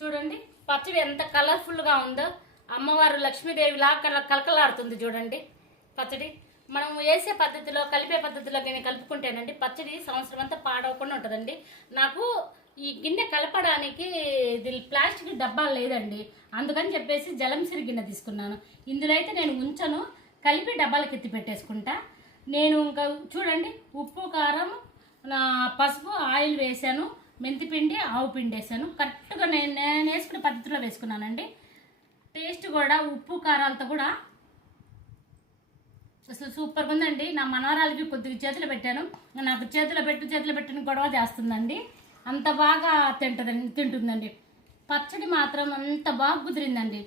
చూడండి పచ్చడి ఎంత కలర్ఫుల్గా ఉందో. అమ్మవారు లక్ష్మీదేవిలా కలకలాడుతుంది చూడండి పచ్చడి. మనం వేసే పద్ధతిలో కలిపే పద్ధతిలో కలుపుకుంటేనండి పచ్చడి సంవత్సరం అంతా పాడవకుండా ఉంటుందండి. నాకు ఈ గిన్నె కలపడానికి ఇది ప్లాస్టిక్ డబ్బా లేదండి, అందుకని చెప్పేసి జలంసిరి గిన్నె తీసుకున్నాను. ఇందులో అయితే నేను ఉంచను, కలిపి డబ్బాలకు ఎత్తి పెట్టేసుకుంటా. నేను ఇంకా చూడండి ఉప్పు కారం పసుపు ఆయిల్ వేసాను, మెంతిపిండి ఆవు పిండి వేసాను. కరెక్ట్గా నేను వేసుకునే పద్ధతిలో వేసుకున్నానండి. టేస్ట్ కూడా ఉప్పు కారాలతో కూడా అసలు సూపర్గా ఉందండి. నా మనవరాలకి కొద్దిగా చేతులు పెట్టాను, నాకు చేతిలో పెట్టిన గొడవ చేస్తుందండి. అంత బాగా తింటుందండి. పచ్చడి మాత్రం అంత బాగా కుదిరిందండి.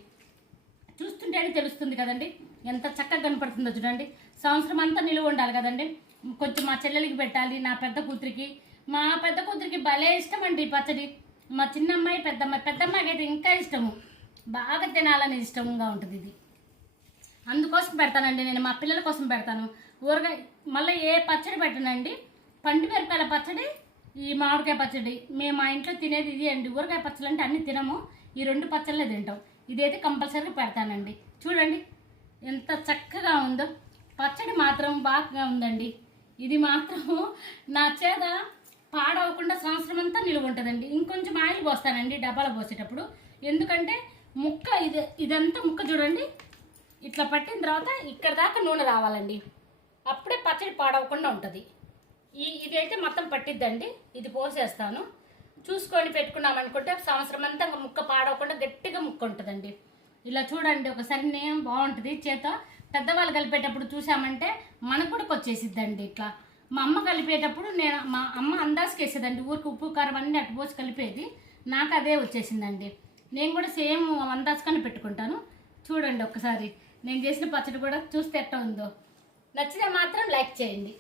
చూస్తుంటేనే తెలుస్తుంది కదండి ఎంత చక్కగా కనపడుతుందో. చూడండి సంవత్సరం అంతా నిలువ ఉండాలి కదండి. కొంచెం మా చెల్లెలకి పెట్టాలి, నా పెద్ద కూతురికి భలే ఇష్టం అండి పచ్చడి. మా చిన్నమ్మాయి పెద్దమ్మాయికి అయితే ఇంకా ఇష్టము, బాగా తినాలని ఇష్టంగా ఉంటుంది ఇది. అందుకోసం పెడతానండి నేను, మా పిల్లల కోసం పెడతాను. ఊరగాయ మళ్ళీ ఏ పచ్చడి పెట్టనండి, పండు మిరపకాయల పచ్చడి, ఈ మామిడికాయ పచ్చడి. మేము మా ఇంట్లో తినేది ఇది అండి. ఊరగాయ పచ్చళ్ళు అంటే అన్నీ తినము, ఈ రెండు పచ్చళ్ళే తింటాం. ఇదైతే కంపల్సరీగా పెడతానండి. చూడండి ఎంత చక్కగా ఉందో. పచ్చడి మాత్రం బాగా ఉందండి. ఇది మాత్రం నా చేత పాడవకుండా సంవత్సరం అంతా నిలువ ఉంటుందండి. ఇంకొంచెం ఆయిల్ పోస్తానండి డబ్బాలో పోసేటప్పుడు, ఎందుకంటే ఇదంతా ముక్క చూడండి ఇట్లా పట్టిన తర్వాత ఇక్కడ దాకా నూనె రావాలండి, అప్పుడే పచ్చడి పాడవకుండా ఉంటుంది. ఇదైతే మొత్తం పట్టిద్దండి. ఇది పోసేస్తాను. చూసుకొని పెట్టుకున్నామనుకుంటే సంవత్సరం అంతా ముక్క పాడవకుండా గట్టిగా ముక్క ఉంటుందండి. ఇలా చూడండి ఒకసారి నేను బాగుంటుంది. చేత పెద్దవాళ్ళు కలిపేటప్పుడు చూసామంటే మనకు కూడా వచ్చేసిద్దండి. ఇట్లా మా అమ్మ కలిపేటప్పుడు మా అమ్మ అందాజుకి వేసేదండి, ఊరికి ఉప్పు కారం అన్నీ అటు పోసి కలిపేది. నాకు అదే వచ్చేసిందండి. నేను కూడా సేమ్ అందాజుగానే పెట్టుకుంటాను. చూడండి ఒక్కసారి నేను చేసిన పచ్చడి కూడా చూస్తే ఎట్లా ఉందో. నచ్చితే మాత్రం లైక్ చేయండి.